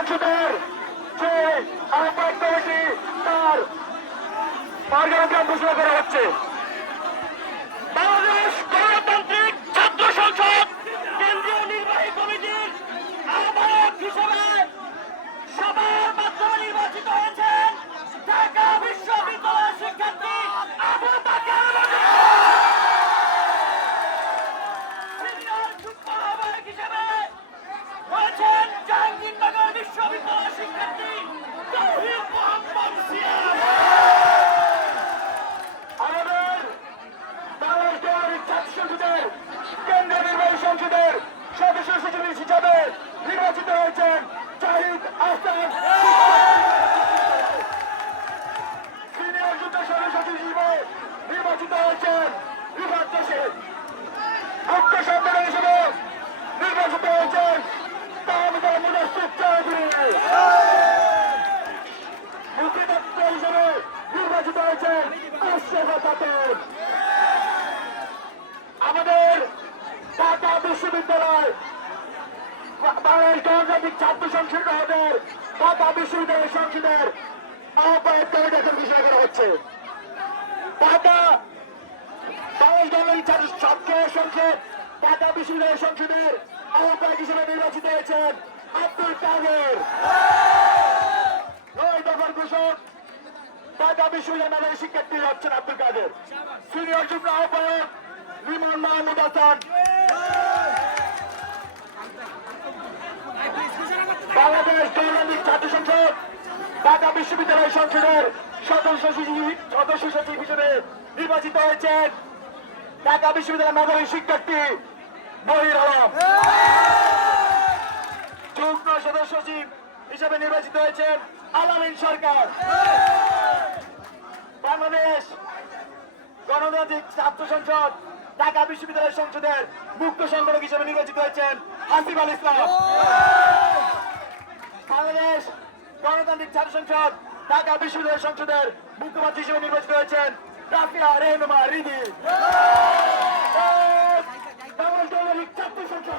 সংসদের যে আহ্বায়ক কমিটি তার পারগ্রাম ঘোষণা করা হচ্ছে বাংলাদেশ গণতান্ত্রিক ছাত্র সংসদ কেন্দ্রীয় নির্বাহী কমিটির আহ্বায়ক হিসেবে সবার মাধ্যমে নির্বাচিত হয়েছেন ঢাকা বিশ্ববিদ্যালয়ের শিক্ষার্থী আবু বাকার সিনিয়র যুগ্ম আহ্বায়ক হিসেবে হয়েছেন জাহাঙ্গীরনগর বিশ্ববিদ্যালয়ের শিক্ষার্থী তৌহিদ মোহাম্মদ সিয়াম আমাদের বাংলাদেশ নাগরিক ছাত্র সংসদের কেন্দ্রীয় নির্বাহী সংসদের সদস্য সচিব হিসাবে নির্বাচিত হয়েছেন জাহিদ আহসান সিনিয়র যুদ্ধ সদস্য সচিব হিসেবে নির্বাচিত হয়েছেন রিফাত জসিম মুখ্য সম্মেলন হিসেবে নির্বাচিত হয়েছেন তাহমিদুল মুদাসির চৌধুরী মুক্তিদত্ত হিসেবে নির্বাচিত হয়েছেন আশরাফা খাতুন আমাদের ঢাকা বিশ্ববিদ্যালয় বাংলাদেশ গণতান্ত্রিক ছাত্র ঢাকা বিশ্ববিদ্যালয় সংসদের আহ্বায়ক কমিটি এখন ঘোষণা করা হচ্ছে। ঢাকা বাংলাদেশ গণতান্ত্রিক ছাত্র ছাত্র সংসদ, ঢাকা বিশ্ববিদ্যালয় সংসদের আহ্বায়ক হিসেবে নির্বাচিত হয়েছেন আব্দুল কাদের। বিশ্ববিদ্যালয়ের শিক্ষার্থী হচ্ছেন আব্দুল কাদের। সিনিয়র যুগ্ম আহ্বায়ক বিমান মাহমুদ হাসান। বাংলাদেশ গণতান্ত্রিক ছাত্র সংসদ, ঢাকা বিশ্ববিদ্যালয় সংসদের সদস্য সদস্য সচিব হিসেবে নির্বাচিত হয়েছেন ঢাকা বিশ্ববিদ্যালয় নগরীর শিক্ষার্থী মহির আলম। যুগ্ম সদস্য সচিব হিসেবে নির্বাচিত হয়েছেন আলামিন সরকার বাংলাদেশ গণতান্ত্রিক ছাত্র সংসদ, ঢাকা বিশ্ববিদ্যালয় সংসদের মুক্ত সংগঠক হিসেবে নির্বাচিত হয়েছেন হাসিব আল ইসলাম। বাংলাদেশ গণতান্ত্রিক ছাত্র সংসদ, ঢাকা বিশ্ববিদ্যালয় সংসদের মুখ্যমন্ত্রী হিসেবে নির্বাচিত হয়েছেন রাফিয়া রেহনুমা রিদি বাংলাদেশ ছাত্র সংসদ